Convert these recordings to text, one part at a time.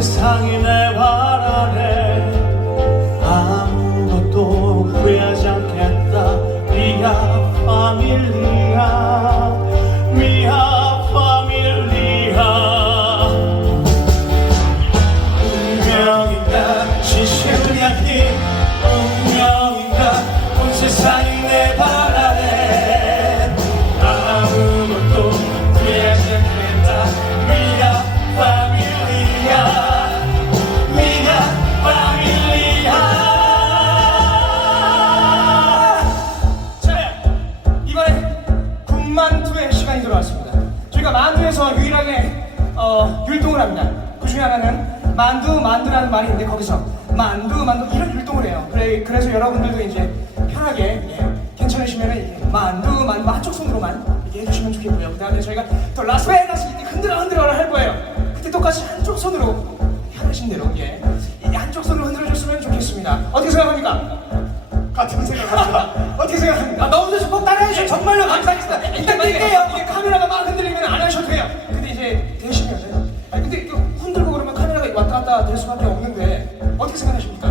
세상이 내 바람에 아무것도 후회하지 않겠다. 리아 파밀리아. 들어왔습니다. 저희가 만두에서 유일하게 어, 율동을 합니다. 그 중에 하나는 만두 만두라는 말이 있는데 거기서 만두 만두 이런 율동을 해요. 그래, 그래서 여러분들도 이제 편하게 예, 괜찮으시면 만두 만두 한쪽 손으로만 이렇게 해주시면 좋겠고요. 그 다음에 저희가 또 라스베이거스 이때 흔들어 흔들어를 할 거예요. 그때 똑같이 한쪽 손으로 하신 대로 예 한쪽 손을 흔들어줬으면 좋겠습니다. 어떻게 생각합니까? 같은 생각합니다. 어떻게 생각합니까? 아, 너무도 조금 따라해주셔 정말로 감사합니다. 일단 뛸게요. 아, 아, 아, 될 수밖에 없는데 어떻게 생각하십니까?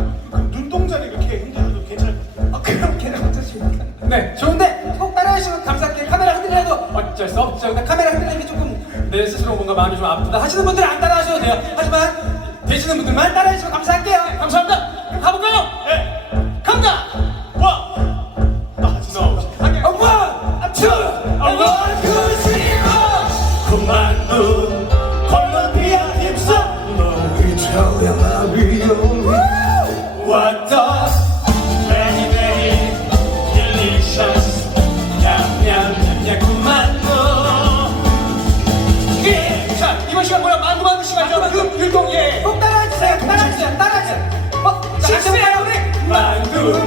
눈동자를 이렇게 흔들어도 괜찮을 것 같아요. 아 그렇게는 어떻습니까? 네, 좋은데 꼭 따라해주시면 감사할게요. 카메라 흔들려도 어쩔 수 없죠. 근데 카메라 흔들리면 조금 내 스스로 뭔가 마음이 좀 아프다 하시는 분들은 안 따라하셔도 돼요. 하지만 되시는 분들만 따라해주시면 감사할게요. 감사합니다. 그럼 가볼까요?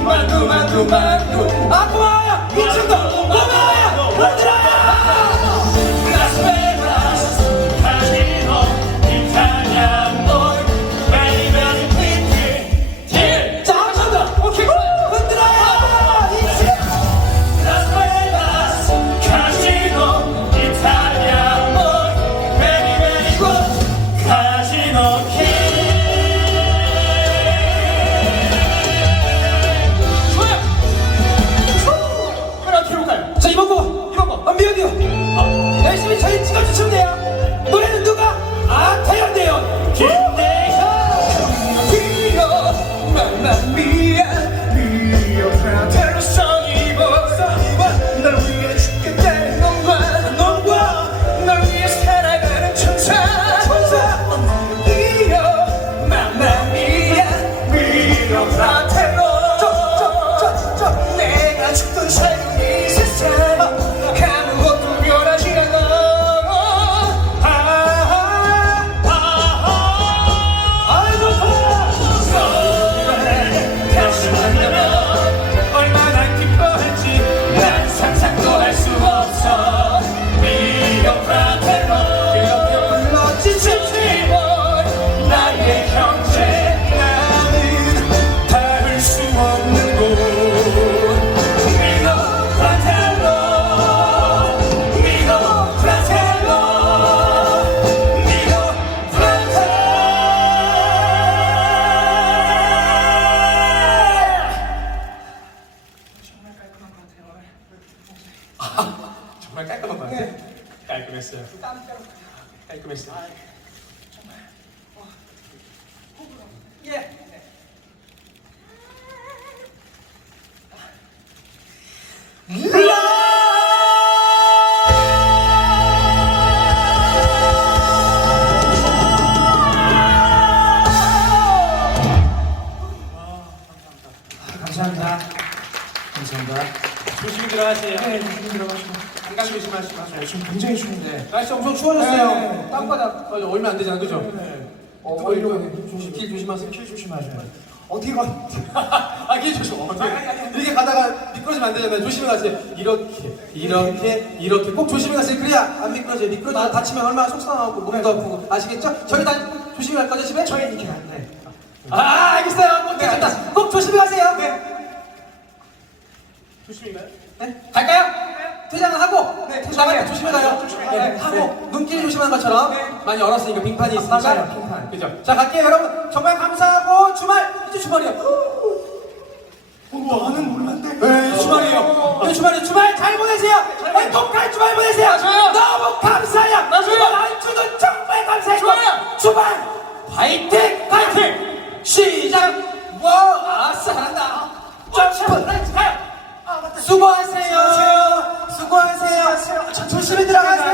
두 만 두 만 두 만 두 아, 고마워요. 이 자, 이번 곡. 이번 곡. 언비언이요. 어, 열심히 저희 찍어주시면 돼요. 노래는 누가? 아, 태연대요. 김대현 Rio, mamma mia, Rio 정말 깔끔한 것 같아요. 깔끔했어요. 깔끔했어요. 예. 감사합니다. 조심하시고. 네, 지금 굉장히 추운데. 날씨 엄청 추워졌어요. 네. 땅바닥 어, 얼마 안 되잖아, 그죠? 네. 어, 어, 이거 길 조심하세요. 길 조심하셔요. 어떻게 가? 아, 길 조심. 어떻게? 이렇게 가다가 미끄러지면 안 되잖아요. 조심히 가세요. 이렇게, 이렇게, 이렇게 꼭 조심히 가세요. 그래야 안 미끄러져요. 미끄러져 다치면 얼마나 속상하고 몸도 아프고 아시겠죠? 저희 다 조심히 갈 거죠, 집에? 저희 이렇게 갔 조심한 것처럼 많이 얼었으니까 빙판이 있으니까 맞아요, 빙판. 그죠? 자 갈게요 여러분 정말 감사하고 주말 이제 주말이에요 어, 나는 몰랐네. 네, 주말이에요. 네, 주말이에요. 주말 잘 보내세요. 행복한 주말 보내세요. 좋아요. 너무 감사해요. 맞아요. 이번 한 주도 정말 감사해요. 좋아요. 주말 파이팅! 파이팅! 시작! 뭐, 와, 아, 잘한다. 점프! 수고하세요. 수고하세요. 자, 아, 조심히 들어가세요.